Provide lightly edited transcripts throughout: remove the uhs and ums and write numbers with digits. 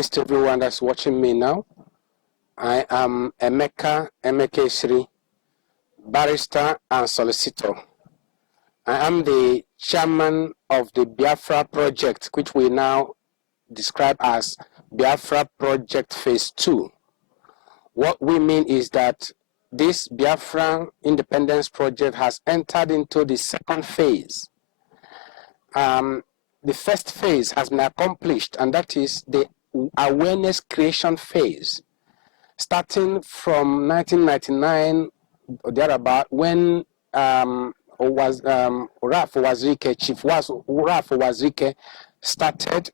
Greetings to everyone that's watching me now. I am Emeka Sri, barrister and solicitor. I am the chairman of the Biafra project, which we now describe as Biafra Project Phase 2. What we mean is that this Biafra independence project has entered into the second phase. The first phase has been accomplished, and that is the awareness creation phase, starting from 1999 or thereabout, when Chief Raf Wazirike started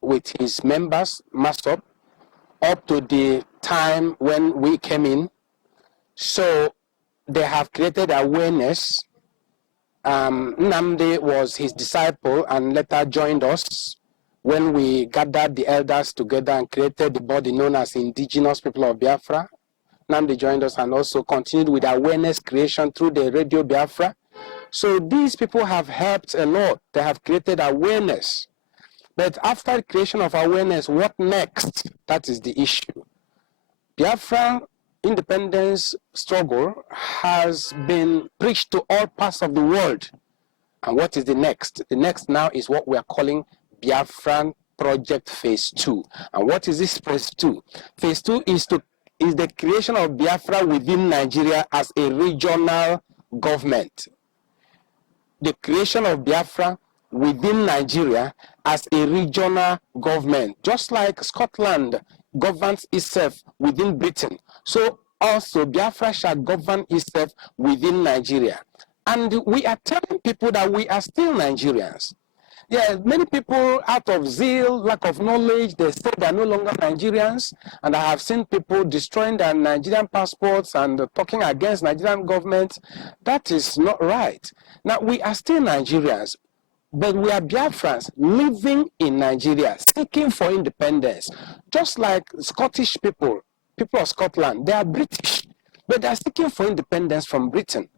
with his members, MASOP, up to the time when we came in. So they have created awareness. Nnamdi was his disciple and later joined us when we gathered the elders together and created the body known as Indigenous People of Biafra. Nnamdi joined us and also continued with awareness creation through the Radio Biafra. So these people have helped a lot. They have created awareness. But after the creation of awareness, what next? That is the issue. Biafra independence struggle has been preached to all parts of the world. And what is the next? The next now is what we are calling Biafra Project Phase 2. And what is this Phase 2? Phase 2 is the creation of Biafra within Nigeria as a regional government. The creation of Biafra within Nigeria as a regional government, just like Scotland governs itself within Britain. So also Biafra shall govern itself within Nigeria. And we are telling people that we are still Nigerians. Yeah, many people out of zeal, lack of knowledge, they say they are no longer Nigerians. And I have seen people destroying their Nigerian passports and talking against Nigerian government. That is not right. Now, we are still Nigerians, but we are Biafrans living in Nigeria, seeking for independence. Just like Scottish people of Scotland, they are British, but they are seeking for independence from Britain.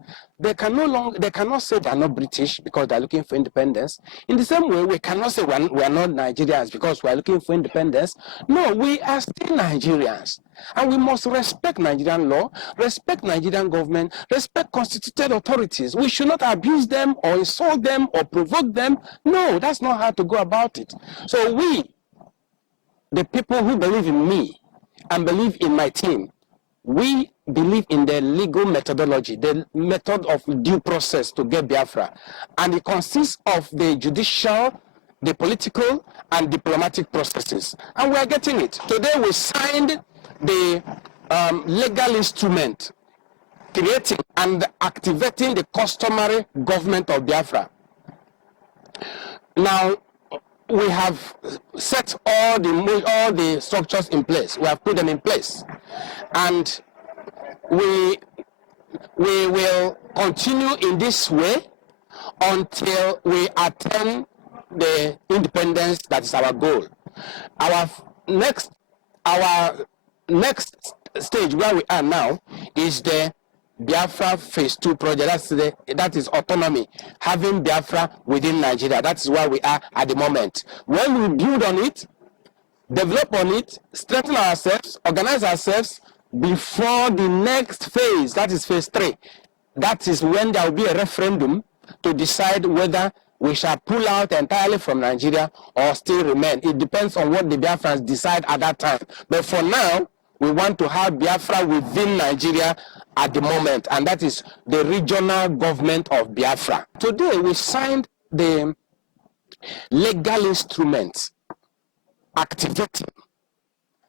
They cannot say they are not British because they are looking for independence. In the same way, we cannot say we are not Nigerians because we are looking for independence. No, we are still Nigerians. And we must respect Nigerian law, respect Nigerian government, respect constituted authorities. We should not abuse them or insult them or provoke them. No, that's not how to go about it. So we, the people who believe in me and believe in my team, we believe in the legal methodology, the method of due process to get Biafra. And it consists of the judicial, the political, and diplomatic processes. And we are getting it. Today we signed the legal instrument creating and activating the customary government of Biafra. Now, we have set all the structures in place. We have put them in place. And we will continue in this way until we attain the independence that is our goal. Our next stage where we are now is the Biafra Phase 2 project. That is autonomy, having Biafra within Nigeria. That is where we are at the moment. When we build on it, develop on it, strengthen ourselves, organize ourselves before the next phase, that is Phase 3. That is when there will be a referendum to decide whether we shall pull out entirely from Nigeria or still remain. It depends on what the Biafrans decide at that time. But for now, we want to have Biafra within Nigeria at the moment, and that is the regional government of Biafra. Today, we signed the legal instruments activating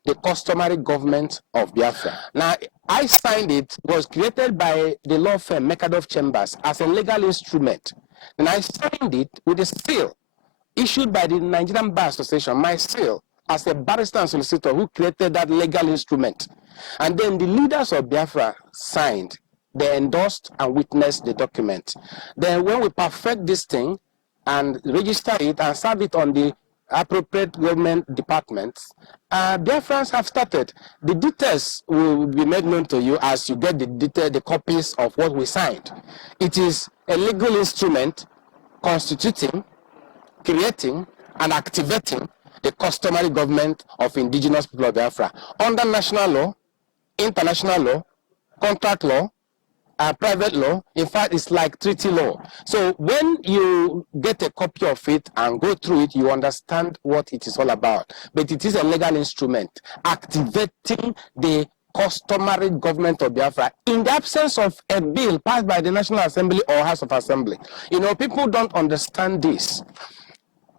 the customary government of Biafra. Now, I signed it, was created by the law firm Emeka Chambers as a legal instrument. And I signed it with a seal issued by the Nigerian Bar Association, my seal, as a barrister and solicitor who created that legal instrument. And then the leaders of Biafra signed, they endorsed and witnessed the document. Then when we perfect this thing and register it and serve it on the appropriate government departments, Biafrans have started. The details will be made known to you as you get the copies of what we signed. It is a legal instrument constituting, creating, and activating the customary government of indigenous people of Biafra under national law, international law, contract law, private law. In fact, it's like treaty law. So when you get a copy of it and go through it, you understand what it is all about. But it is a legal instrument activating the customary government of Biafra in the absence of a bill passed by the National Assembly or House of Assembly. You know, people don't understand this.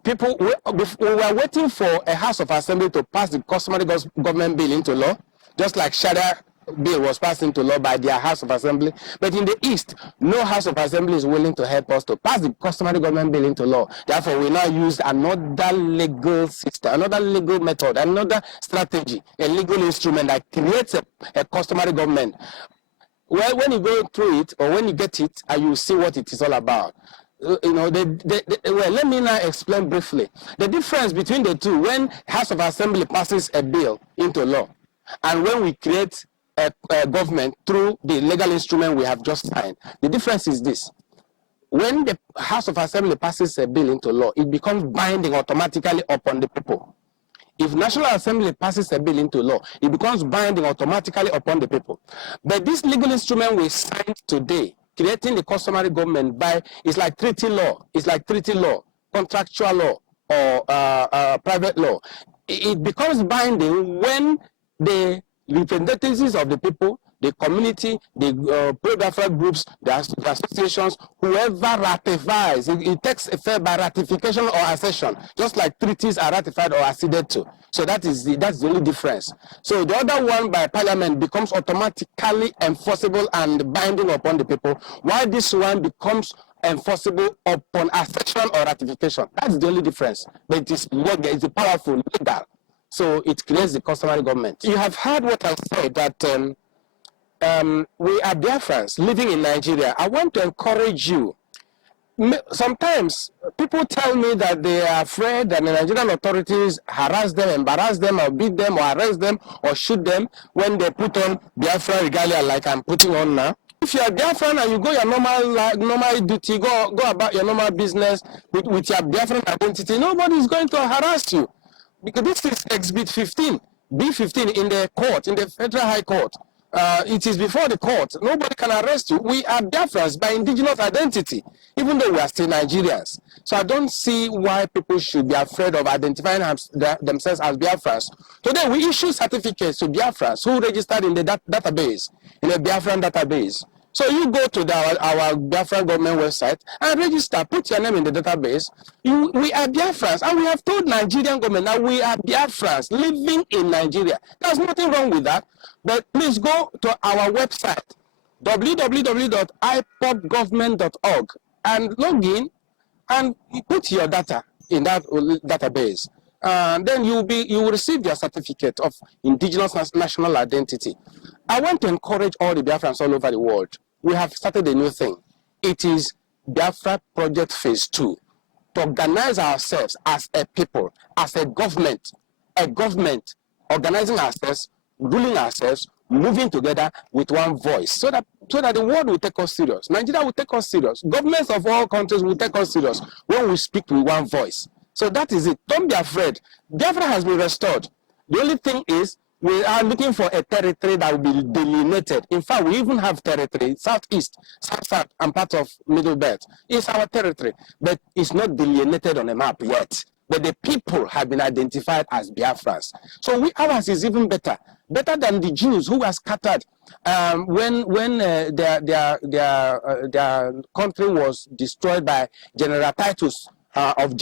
People, we were waiting for a House of Assembly to pass the customary government bill into law, just like Sharia bill was passed into law by their House of Assembly. But in the East, no House of Assembly is willing to help us to pass the customary government bill into law. Therefore, we now use another legal system, another legal method, another strategy, a legal instrument that creates a customary government. Well, when you go through it, or when you get it, you see what it is all about. You know, well, let me now explain briefly the difference between the two. When House of Assembly passes a bill into law, and when we create a government through the legal instrument we have just signed, the difference is this. When the House of Assembly passes a bill into law, it becomes binding automatically upon the people. If National Assembly passes a bill into law, it becomes binding automatically upon the people. But this legal instrument we signed today, creating the customary government by, it's like treaty law, contractual law, or private law. It becomes binding when the representatives of the people, the community, the pro-Biafra groups, the associations, whoever ratifies, it takes effect by ratification or accession, just like treaties are ratified or acceded to. So that's the only difference. So the other one by parliament becomes automatically enforceable and binding upon the people, while this one becomes enforceable upon accession or ratification. That's the only difference. But it is legal, it's powerful, legal. So it creates the customary government. You have heard what I said, that we are Biafrans living in Nigeria. I want to encourage you. Sometimes people tell me that they are afraid that the Nigerian authorities harass them, embarrass them, or beat them, or arrest them, or shoot them when they put on Biafra regalia like I'm putting on now. If you are Biafran and you go your normal duty, go about your normal business with your Biafran identity, nobody is going to harass you. Because this is Exhibit 15, B15 in the court, in the Federal High Court. It is before the court. Nobody can arrest you. We are Biafrans by indigenous identity, even though we are still Nigerians. So I don't see why people should be afraid of identifying themselves as Biafrans. Today, we issue certificates to Biafrans who registered in the database, in a Biafran database. So you go to our Biafran government website and register, put your name in the database. We are Biafrans, and we have told Nigerian government that we are Biafrans living in Nigeria. There's nothing wrong with that. But please go to our website, www.ipopgovernment.org, and log in and put your data in that database. Then you will receive your certificate of indigenous national identity. I want to encourage all the Biafrans all over the world. We have started a new thing. It is Biafra Project Phase 2. To organize ourselves as a people, as a government, organizing ourselves, ruling ourselves, moving together with one voice, so that the world will take us serious. Nigeria will take us serious. Governments of all countries will take us serious when we speak with one voice. So that is it. Don't be afraid. Biafra has been restored. The only thing is, we are looking for a territory that will be delineated. In fact, we even have territory, southeast, south, and part of Middle Belt. It's our territory, but it's not delineated on a map yet. But the people have been identified as Biafrans. So ours is even better than the Jews who were scattered when their country was destroyed by General Titus of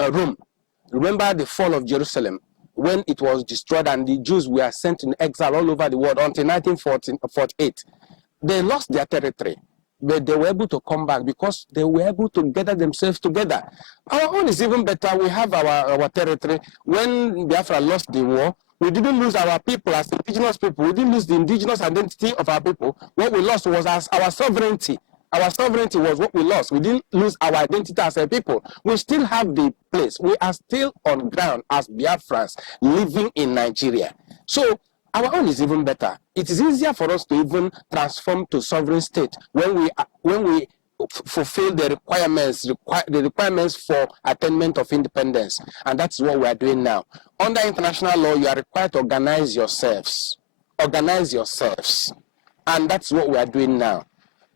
Rome. Remember the fall of Jerusalem, when it was destroyed and the Jews were sent in exile all over the world until 1948. They lost their territory, but they were able to come back because they were able to gather themselves together. Our own is even better. We have our territory. When Biafra lost the war, we didn't lose our people as indigenous people. We didn't lose the indigenous identity of our people. What we lost was our sovereignty. Our sovereignty was what we lost. We didn't lose our identity as a people. We still have the place. We are still on ground as Biafrans living in Nigeria. So our own is even better. It is easier for us to even transform to sovereign state when we fulfill the requirements for attainment of independence. And that's what we are doing now. Under international law, you are required to organize yourselves. Organize yourselves. And that's what we are doing now.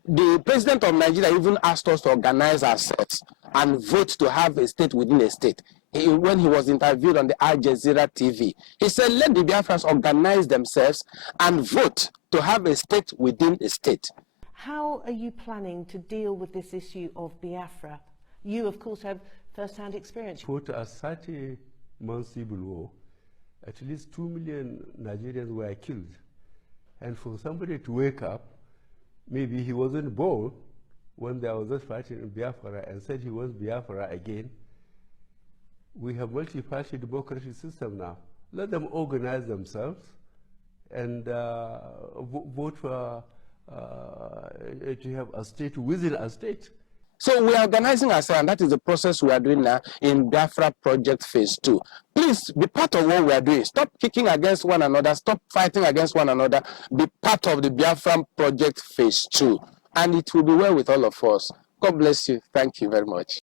The president of Nigeria even asked us to organize ourselves and vote to have a state within a state. When he was interviewed on the Al Jazeera TV, he said, let the Biafrans organize themselves and vote to have a state within a state. How are you planning to deal with this issue of Biafra? You, of course, have first-hand experience. Put a 30-month civil war, at least 2 million Nigerians were killed. And for somebody to wake up, maybe he wasn't born when there was this fighting in Biafra and said he wants Biafra again. We have multi-party democratic system now. Let them organize themselves and vote for to have a state within a state. So we are organizing ourselves, and that is the process we are doing now in Biafra Project Phase 2. Please be part of what we are doing. Stop kicking against one another. Stop fighting against one another. Be part of the Biafra Project Phase 2. And it will be well with all of us. God bless you. Thank you very much.